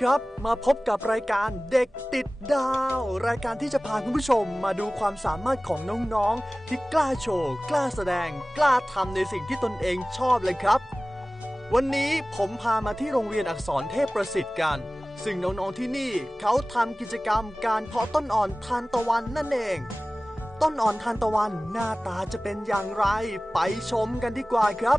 ครับ มาพบกับรายการเด็กติดดาว รายการที่จะพาคุณผู้ชมมาดูความสามารถของน้องๆ ที่กล้าโชว์ กล้าแสดง กล้าทำในสิ่งที่ตนเองชอบเลยครับ วันนี้ผมพามาที่โรงเรียนอักษรเทพประสิทธิ์กัน ซึ่งน้องๆที่นี่เขาทำกิจกรรมการเพาะต้นอ่อนทานตะวันนั่นเอง ต้นอ่อนทานตะวันหน้าตาจะเป็นอย่างไร ไปชมกันดีกว่าครับ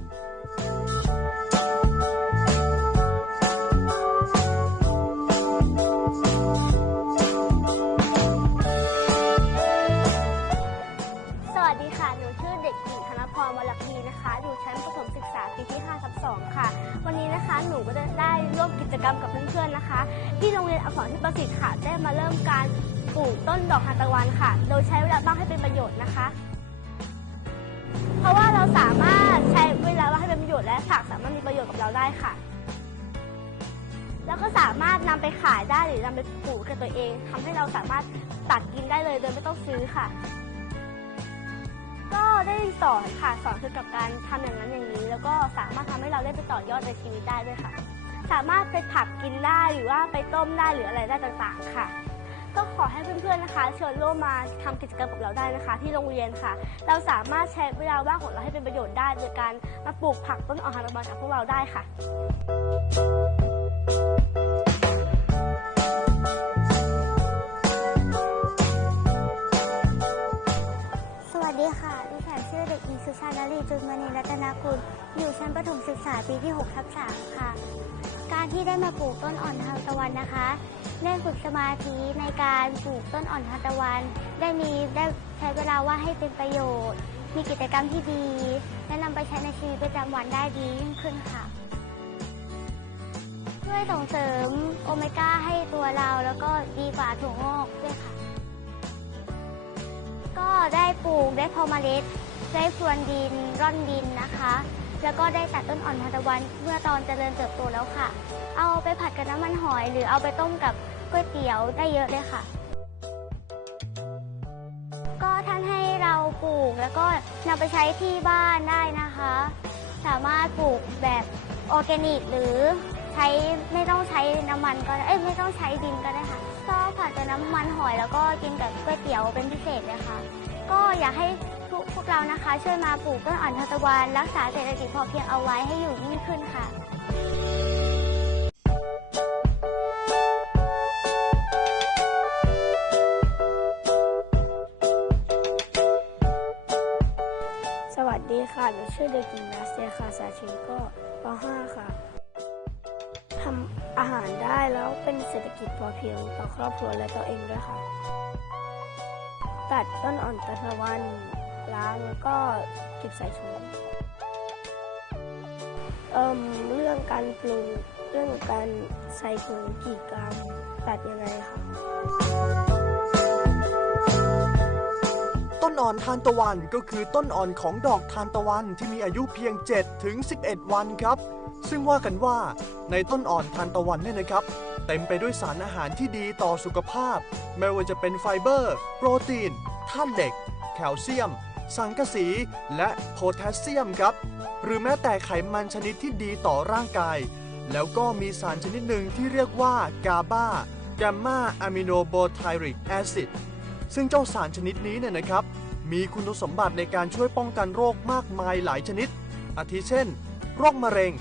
2 ค่ะ วันนี้นะคะหนูก็จะได้ร่วมกิจกรรมกับเพื่อนๆนะคะ ที่โรงเรียนอักษรที่ประสิทธิ์ค่ะ ได้มาเริ่มการปลูกต้นดอกทานตะวันค่ะ โดยใช้เวลาบ้างให้เป็นประโยชน์นะคะ เพราะว่าเราสามารถใช้เวลาว่างให้เป็นประโยชน์และผักสามารถมีประโยชน์กับเราได้ค่ะ แล้วก็สามารถนำไปขายได้หรือนำไปปลูกกับตัวเองทำให้เราสามารถตัดกินได้เลยโดยไม่ต้องซื้อค่ะ ได้สอนค่ะสอนเกี่ยวกับการทำอย่างนั้นอย่างนี้ แล้วก็สามารถทำให้เราได้ไปต่อยอดในชีวิตได้ด้วยค่ะ สามารถไปผัดกินได้หรือว่าไปต้มได้หรืออะไรได้ต่างๆค่ะ ก็ขอให้เพื่อนๆนะคะ เชิญร่วมมาทำกิจกรรมกับเราได้นะคะ ที่โรงเรียนค่ะ เราสามารถใช้เวลาว่างของเราให้เป็นประโยชน์ได้ โดยการมาปลูกผักต้นอ่อนทานตะวันกับพวกเราได้ค่ะ สุชานารีจุลมณีรัตนกุล อยู่ชั้นประถมศึกษาปีที่6ทับ3ค่ะ การที่ได้มาปลูกต้นอ่อนทานตะวันนะคะได้ฝึกสมาธิในการปลูกต้นอ่อนทานตะวัน ได้มีได้ใช้เวลาว่าให้เป็นประโยชน์ มีกิจกรรมที่ดี และนำไปใช้ในชีวิตประจำวันได้ดียิ่งขึ้นค่ะช่วยส่งเสริมโอเมก้าให้ตัวเราแล้วก็ดีกว่าถั่วงอกด้วยค่ะ ก็ได้ปลูกได้พอเมล็ด ได้พรวนดินร่อนดินนะคะ แล้วก็ได้ตัดต้นอ่อนทานตะวันเมื่อตอนเจริญเติบโตแล้วค่ะ เอาไปผัดกับน้ำมันหอย หรือเอาไปต้มกับก๋วยเตี๋ยวได้เยอะเลยค่ะ ก็ท่านให้เราปลูกแล้วก็นำไปใช้ที่บ้านได้นะคะ สามารถปลูกแบบออร์แกนิกหรือใช้ไม่ต้องใช้น้ำมันก็ได้เอ้ยไม่ต้องใช้ดินก็ได้ค่ะชอบผัดกับน้ำมันหอยแล้วก็กินกับก๋วยเตี๋ยวเป็นพิเศษเลยค่ะ ก็อยากให้ ทุกพวกเรานะคะ ช่วยมาปลูกต้นอ่อนทานตะวันรักษาเศรษฐกิจพอเพียงเอาไว้ให้อยู่ยิ่งขึ้นค่ะ สวัสดีค่ะ หนูชื่อเด็กหญิงนาเซียคาซาชิก็ป .5 ค่ะทำอาหารได้แล้วเป็นเศรษฐกิจพอเพียงต่อครอบครัวและตัวเองด้วยค่ะ ตัดต้นอ่อนตะวัน ล้างแล้วก็เก็บใส่ถุงเอ่มเรื่องการปลูกเรื่องการใส่ถุงกี่กรัมตัดยังไงค่ะต้นอ่อนทานตะวันก็คือต้นอ่อนของดอกทานตะวันที่มีอายุเพียง 7 ถึง 11 วันครับ ซึ่งว่ากันว่าในต้นอ่อนทานตะวันเนี่ยนะครับ เต็มไปด้วยสารอาหารที่ดีต่อสุขภาพ ไม่ว่าจะเป็นไฟเบอร์ โปรตีนธาตุเหล็ก แคลเซียม สังกะสี และโพแทสเซียมครับ หรือแม้แต่ไขมันชนิดที่ดีต่อร่างกาย แล้วก็มีสารชนิดหนึ่งที่เรียกว่ากาบาแกมมาอะมิโนโบไทริกแอซิดซึ่งเจ้าสารชนิดนี้เนี่ยนะครับ มีคุณสมบัติในการช่วยป้องกันโรคมากมายหลายชนิด อาทิเช่น โรคมะเร็ง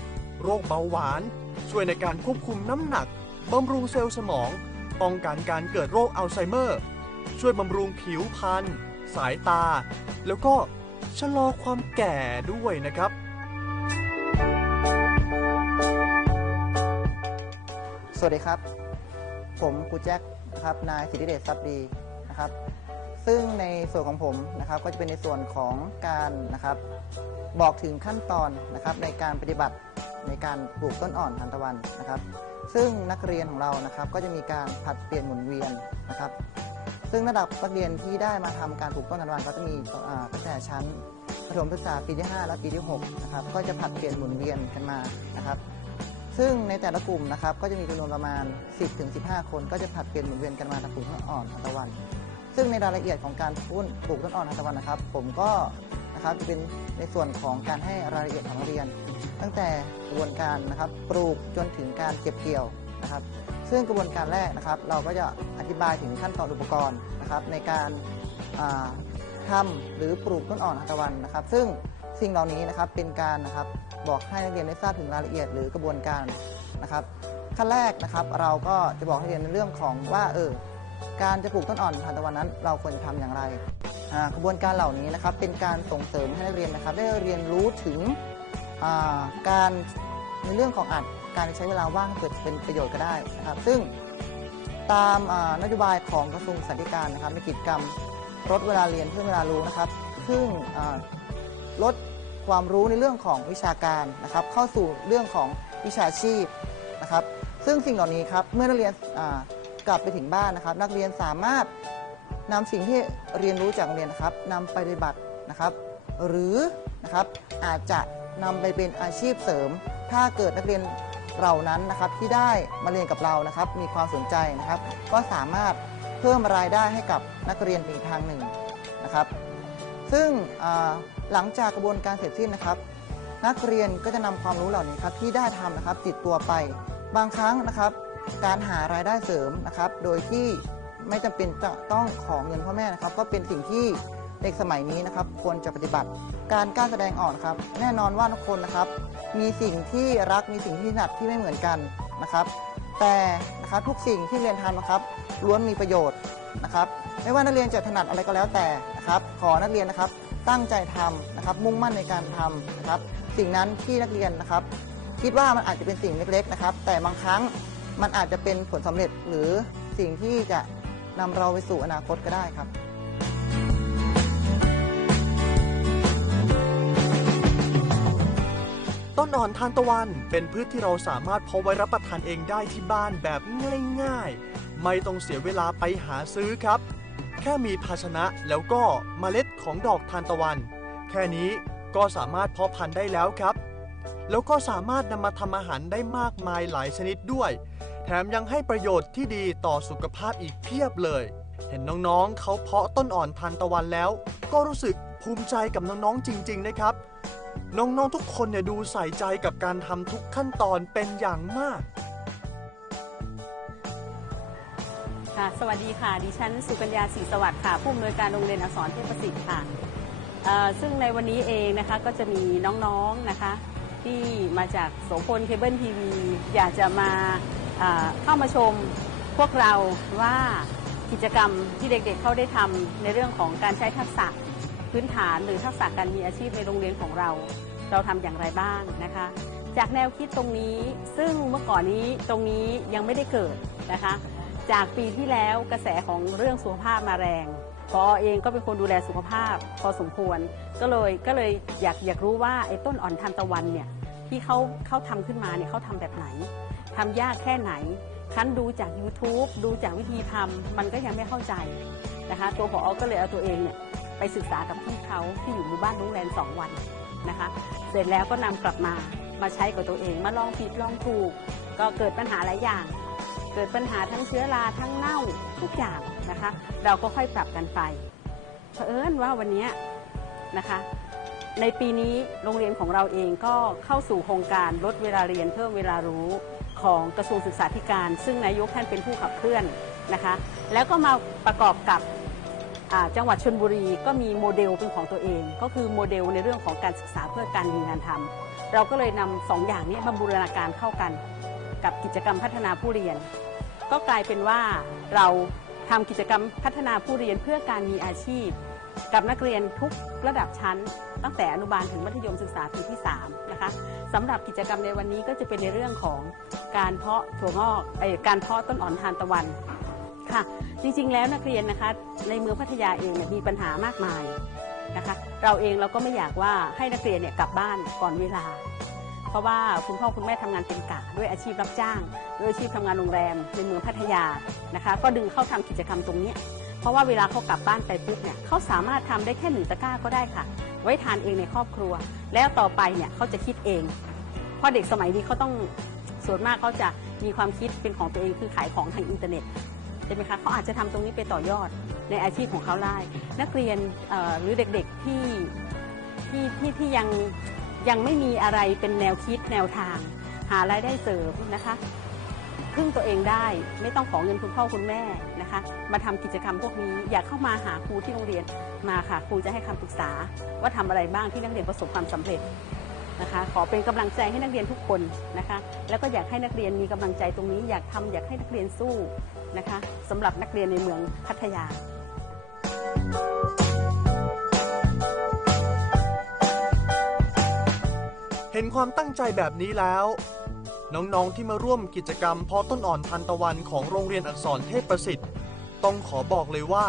โรคเบาหวาน ช่วยในการควบคุมน้ำหนักบำรุงเซลล์สมอง ป้องกันการเกิดโรคอัลไซเมอร์ ช่วยบำรุงผิวพรรณ สายตา แล้วก็ชะลอความแก่ด้วยนะครับ สวัสดีครับ ผมครูแจ็คครับนายสิทธิเดชทรัพย์ดีนะครับ ซึ่งในส่วนของผมนะครับก็จะเป็นในส่วนของการนะครับบอกถึงขั้นตอนนะครับในการปฏิบัติในการปลูกต้นอ่อนทานตะวันนะครับ ซึ่งนักเรียนของเรานะครับก็จะมีการผัดเปลี่ยนหมุนเวียนนะครับ ซึ่งระดับนักเรียนที่ได้มาทำการปลูกต้นทานตะวันก็จะมีตั้งแต่ชั้นประถมศึกษาปีที่ 5 และปีที่6นะครับก็จะผลัดเปลี่ยนหมุนเวียนกันมานะครับซึ่งในแต่ละกลุ่มนะครับก็จะมีจำนวนประมาณ 10-15 คน ก็จะผลัดเปลี่ยนหมุนเวียนกันมาทำปลูกต้นอ่อนทานตะวัน ซึ่งในรายละเอียดของการปลูกปลูกต้นอ่อนทานตะวันนะครับ ผมก็นะครับจะเป็นในส่วนของการให้รายละเอียดของนักเรียน ตั้งแต่กระบวนการนะครับปลูกจนถึงการเก็บเกี่ยวนะครับ ซึ่งกระบวนการแรกนะครับ เราก็จะอธิบายถึงขั้นตอนอุปกรณ์นะครับ ในการาทำหรือปลูกต้นอ่อนทานตะวันนะครับ ซึ่งสิ่งเหล่านี้นะครับเป็นการนะครับบอกให้นักเรียนได้ทราบถึงรายละเอียดหรือกระบวนการนะครับ ขั้นแรกนะครับเราก็จะบอกให้เรียนในเรื่องของว่าเออการจะปลูกต้นอ่อนทานตะวันนั้น เราควรจะทำอย่างไรกระบวนการเหล่านี้นะครับเป็นการส่งเสริมให้นักเรียนนะครับ ได้เรียนรู้ถึงการในเรื่องของอาจ การใช้เวลาว่างเกิดเป็นประโยชน์ก็ได้นะครับซึ่งตามนโยบายของกระทรวงศึกษาธิการนะครับในกิจกรรมลดเวลาเรียนเพิ่มเวลารู้นะครับ ซึ่งลดความรู้ในเรื่องของวิชาการนะครับ เข้าสู่เรื่องของวิชาชีพนะครับ ซึ่งสิ่งเหล่านี้ครับเมื่อนักเรียนกลับไปถึงบ้านนะครับ นักเรียนสามารถนำสิ่งที่เรียนรู้จากโรงเรียนนะครับนำไปปฏิบัตินะครับ หรือนะครับอาจจะนำไปเป็นอาชีพเสริม ถ้าเกิดนักเรียน เหล่านั้นนะครับที่ได้มาเรียนกับเรานะครับมีความสนใจนะครับ ก็สามารถเพิ่มรายได้ให้กับนักเรียนเป็นอีกทางหนึ่งนะครับ ซึ่งหลังจากกระบวนการเสร็จสิ้นนะครับ นักเรียนก็จะนำความรู้เหล่านี้ครับที่ได้ทำนะครับติดตัวไป บางครั้งนะครับ การหารายได้เสริมนะครับ โดยที่ไม่จำเป็นจะต้องของเงินพ่อแม่นะครับ ก็เป็นสิ่งที่ เด็กสมัยนี้นะครับควรจะปฏิบัติ การกล้าแสดงออกนะครับ แน่นอนว่าทุกคนนะครับ มีสิ่งที่รักมีสิ่งที่ถนัดที่ไม่เหมือนกันนะครับ แต่นะครับทุกสิ่งที่เรียนทำนะครับล้วนมีประโยชน์นะครับ ไม่ว่านักเรียนจะถนัดอะไรก็แล้วแต่นะครับ ขอนักเรียนนะครับตั้งใจทำนะครับ มุ่งมั่นในการทำนะครับ สิ่งนั้นที่นักเรียนนะครับ คิดว่ามันอาจจะเป็นสิ่งเล็กๆนะครับ แต่บางครั้งมันอาจจะเป็นผลสำเร็จหรือสิ่งที่จะนำเราไปสู่อนาคตก็ได้ครับ ต้นอ่อนทานตะวัน เป็นพืชที่เราสามารถเพาะไว้รับประทานเองได้ที่บ้านแบบง่ายๆ ไม่ต้องเสียเวลาไปหาซื้อครับ แค่มีภาชนะแล้วก็เมล็ดของดอกทานตะวัน แค่นี้ก็สามารถเพาะพันธุ์ได้แล้วครับ แล้วก็สามารถนำมาทำอาหารได้มากมายหลายชนิดด้วย แถมยังให้ประโยชน์ที่ดีต่อสุขภาพอีกเพียบเลย เห็นน้องๆเขาเพาะต้นอ่อนทานตะวันแล้ว ก็รู้สึกภูมิใจกับน้องๆจริง ๆ นะครับ น้องๆทุกคนเนี่ยดูใส่ใจกับการทำทุกขั้นตอนเป็นอย่างมาก ค่ะ สวัสดีค่ะ ดิฉันสุกัญญาศรีสวัสดิ์ค่ะ ผู้อำนวยการโรงเรียนอักษรเทพประสิทธิ์ค่ะเอ่อซึ่งในวันนี้เองนะคะก็จะมีน้องๆนะคะ ที่มาจากโสพลเคเบิลทีวีอยากจะมาเอ่อเข้ามาชมพวกเราว่ากิจกรรมที่เด็กๆเขาได้ทำในเรื่องของการใช้ทักษะ พื้นฐานหรือทักษะการมีอาชีพในโรงเรียนของเรา เราทำอย่างไรบ้างนะคะ จากแนวคิดตรงนี้ซึ่งเมื่อก่อนนี้ตรงนี้ยังไม่ได้เกิดนะคะ จากปีที่แล้วกระแสของเรื่องสุขภาพมาแรงพอเองก็เป็นคนดูแลสุขภาพพอสมควร ก็เลยก็เลยอยากอยากรู้ว่าไอ้ต้นอ่อนทานตะวันเนี่ยที่เขาเขาทำขึ้นมาเนี่ยเขาทำแบบไหนทำยากแค่ไหน คันดูจาก YouTube ดูจากวิธีทำมันก็ยังไม่เข้าใจนะคะ ตัวผอก็เลยเอาตัวเองเนี่ย ไปศึกษากับพี่เขาที่อยู่หมู่บ้านลุงแลนสองวันนะคะ เสร็จแล้วก็นำกลับมามาใช้กับตัวเองมาลองผิดลองถูก ก็เกิดปัญหาหลายอย่าง เกิดปัญหาทั้งเชื้อราทั้งเน่าทุกอย่างนะคะ เราก็ค่อยปรับกันไปเผอิญว่าวันนี้นะคะ ในปีนี้โรงเรียนของเราเองก็เข้าสู่โครงการลดเวลาเรียนเพิ่มเวลารู้ของกระทรวงศึกษาธิการ ซึ่งนายกท่านเป็นผู้ขับเคลื่อนนะคะ แล้วก็มาประกอบกับ จังหวัดชนบุรีก็มีโมเดลเป็นของตัวเอง ก็คือโมเดลในเรื่องของการศึกษาเพื่อการมีงานทำเราก็เลยนำสองอย่างนี้มาบูรณาการเข้ากัน กับกิจกรรมพัฒนาผู้เรียน ก็กลายเป็นว่าเราทำกิจกรรมพัฒนาผู้เรียนเพื่อการมีอาชีพ กับนักเรียนทุกระดับชั้น ตั้งแต่อนุบาลถึงมัธยมศึกษาปีที่3นะคะสำหรับกิจกรรมในวันนี้ก็จะเป็นในเรื่องของการเพาะถั่วงอกเอ่อการเพาะต้นอ่อนทานตะวัน ค่ะ จริงๆ แล้วนักเรียนนะคะในเมืองพัทยาเองเนี่ยมีปัญหามากมายนะคะ เราเองเราก็ไม่อยากว่าให้นักเรียนเนี่ยกลับบ้านก่อนเวลา เพราะว่าคุณพ่อคุณแม่ทำงานเป็นกะด้วยอาชีพรับจ้าง ด้วยอาชีพทำงานโรงแรมในเมืองพัทยานะคะ ก็ดึงเข้าทำกิจกรรมตรงนี้เพราะว่าเวลาเขากลับบ้านไปปุ๊บเนี่ยเขาสามารถทำได้แค่หนึ่งตะกร้าก็ได้ค่ะ ไว้ทานเองในครอบครัว แล้วต่อไปเนี่ยเขาจะคิดเองเพราะเด็กสมัยนี้เขาต้องส่วนมากเขาจะมีความคิดเป็นของตัวเองคือขายของทางอินเทอร์เน็ต ใช่ไหมคะเขาอาจจะทำตรงนี้ไปต่อยอดในอาชีพของเขาได้นักเรียนหรือเด็กๆที่ที่ที่ที่ยังยังไม่มีอะไรเป็นแนวคิดแนวทาง หารายได้เสริมนะคะพึ่งตัวเองได้ไม่ต้องขอเงินคุณพ่อคุณแม่นะคะ มาทำกิจกรรมพวกนี้อยากเข้ามาหาครูที่โรงเรียนมาค่ะครูจะให้คำปรึกษาว่าทำอะไรบ้างที่นักเรียนประสบความสำเร็จนะคะขอเป็นกำลังใจให้นักเรียนทุกคนนะคะ แล้วก็อยากให้นักเรียนมีกำลังใจตรงนี้อยากทำอยากให้นักเรียนสู้ นะคะสำหรับนักเรียนในเมืองพัทยา เห็นความตั้งใจแบบนี้แล้ว น้องๆที่มาร่วมกิจกรรมเพอต้นอ่อนทันตะวันของโรงเรียนอักษรเทพประสิทธิ์ ต้องขอบอกเลยว่า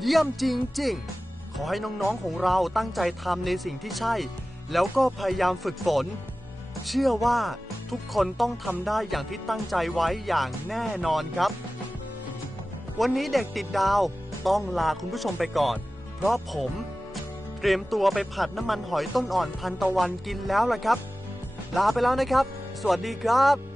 เยี่ยมจริง ๆ ขอให้น้องๆของเราตั้งใจทำในสิ่งที่ใช่ แล้วก็พยายามฝึกฝน เชื่อว่าทุกคนต้องทำได้อย่างที่ตั้งใจไว้อย่างแน่นอนครับ วันนี้เด็กติดดาวต้องลาคุณผู้ชมไปก่อน เพราะผมเตรียมตัวไปผัดน้ำมันหอยต้นอ่อนพันตะวันกินแล้วล่ะครับ ลาไปแล้วนะครับ สวัสดีครับ